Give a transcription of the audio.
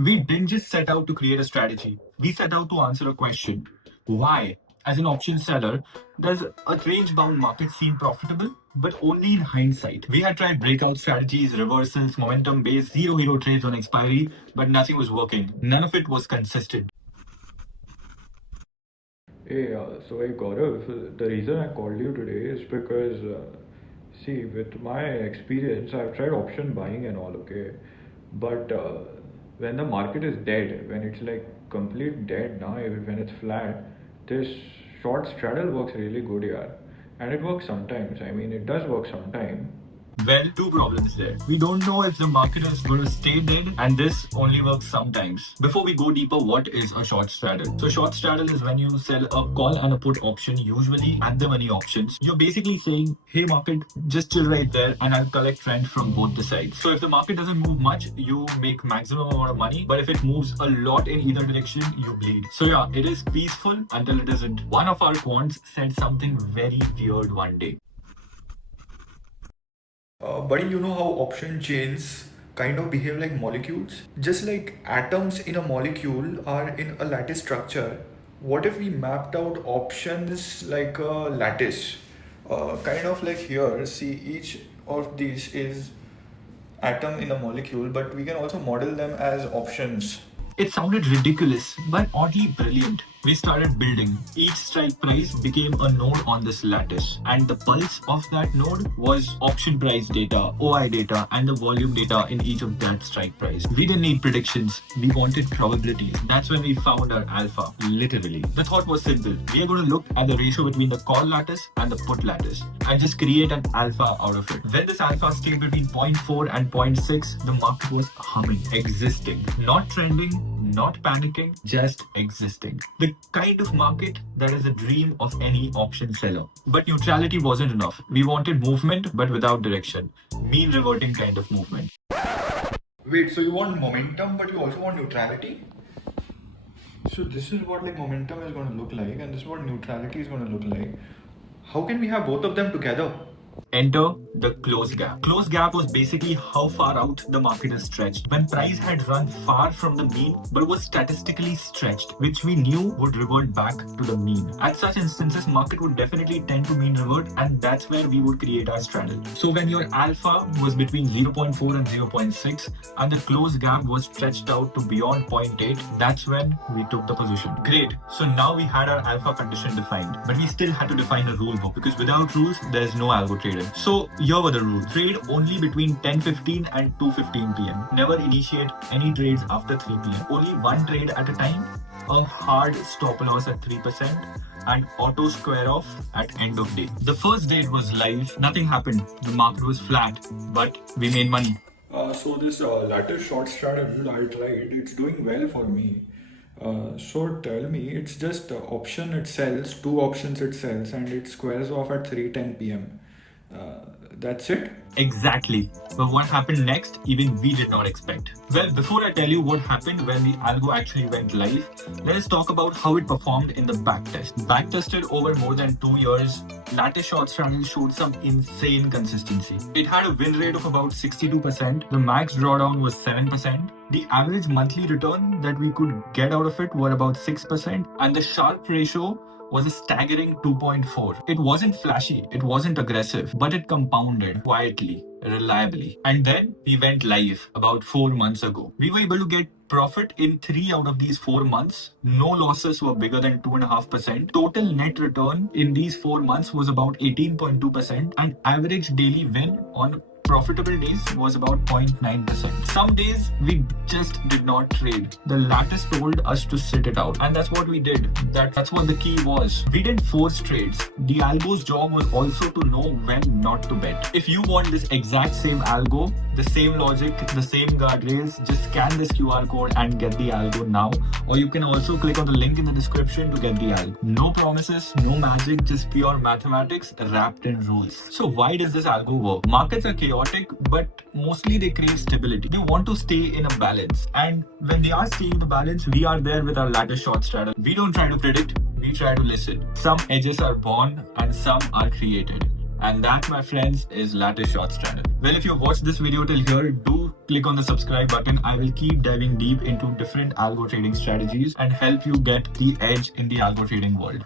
We didn't just set out to create a strategy. We set out to answer a question. Why, as an option seller, does a range-bound market seem profitable? But only in hindsight. We had tried breakout strategies, reversals, momentum-based, zero-hero trades on expiry, but nothing was working. None of it was consistent. Hey, Gaurav, the reason I called you today is because, see, with my experience, I've tried option buying and all, okay? But when the market is dead, when it's like complete dead now, when it's flat, this short straddle works really good, yeah. And it works sometimes. I mean, it does work sometimes. Well, two problems there. We don't know if the market is going to stay dead, and this only works sometimes. Before we go deeper, what is a short straddle? So short straddle is when you sell a call and a put option, usually at the money options. You're basically saying, hey market, just chill right there and I'll collect trend from both the sides. So if the market doesn't move much, you make maximum amount of money. But if it moves a lot in either direction, you bleed. So yeah, it is peaceful until it isn't. One of our quants said something very weird one day. Buddy, you know how option chains kind of behave like molecules? Just like atoms in a molecule are in a lattice structure, what if we mapped out options like a lattice? Kind of like here, see, each of these is atom in a molecule, but we can also model them as options. It sounded ridiculous, but oddly brilliant. We started building. Each strike price became a node on this lattice, and the pulse of that node was option price data, OI data, and the volume data in each of that strike price. We didn't need predictions, we wanted probabilities. That's when we found our alpha, literally. The thought was simple. We are going to look at the ratio between the call lattice and the put lattice, and just create an alpha out of it. When this alpha stayed between 0.4 and 0.6, the market was humming, existing, not trending, not panicking, just existing. The kind of market that is a dream of any option seller. But neutrality wasn't enough. We wanted movement, but without direction. Mean reverting kind of movement. Wait, so you want momentum, but you also want neutrality? So this is what like momentum is going to look like, and this is what neutrality is going to look like. How can we have both of them together? Enter the close gap. Close gap was basically how far out the market is stretched. When price had run far from the mean, but was statistically stretched, which we knew would revert back to the mean. At such instances, market would definitely tend to mean revert, and that's where we would create our straddle. So when your alpha was between 0.4 and 0.6, and the close gap was stretched out to beyond 0.8, that's when we took the position. Great. So now we had our alpha condition defined, but we still had to define a rule book, because without rules, there's no algo trading. So here were the rules. Trade only between 10:15 and 2:15 p.m. Never initiate any trades after 3 p.m. Only one trade at a time. A hard stop loss at 3% and auto square off at end of day. The first day it was live. Nothing happened. The market was flat, but we made money. So this lattice short straddle I tried, it's doing well for me. So tell me, it's just option it sells, two options it sells, and it squares off at 3:10 p.m. That's it? Exactly. But what happened next, even we did not expect. Well, before I tell you what happened when the algo actually went live, let us talk about how it performed in the backtest. Backtested over more than 2 years, Lattice Short Straddle showed some insane consistency. It had a win rate of about 62%, the max drawdown was 7%, the average monthly return that we could get out of it were about 6%, and the Sharpe ratio was a staggering 2.4. It wasn't flashy, it wasn't aggressive, but it compounded quietly, reliably. And then we went live about 4 months ago. We were able to get profit in 3 out of these 4 months. No losses were bigger than 2.5%. Total net return in these 4 months was about 18.2%, and average daily win on profitable days was about 0.9%. Some days we just did not trade. The lattice told us to sit it out, and that's what we did. That's what the key was. We didn't force trades. The algo's job was also to know when not to bet. If you want this exact same algo, the same logic, the same guardrails, just scan this QR code and get the algo now. Or you can also click on the link in the description to get the algo. No promises, no magic, just pure mathematics wrapped in rules. So why does this algo work? Markets are chaotic, but mostly they crave stability. They want to stay in a balance. And when they are staying in the balance, we are there with our lattice short straddle. We don't try to predict, we try to listen. Some edges are born and some are created. And that, my friends, is lattice short straddle. Well, if you've watched this video till here, do click on the subscribe button. I will keep diving deep into different algo trading strategies and help you get the edge in the algo trading world.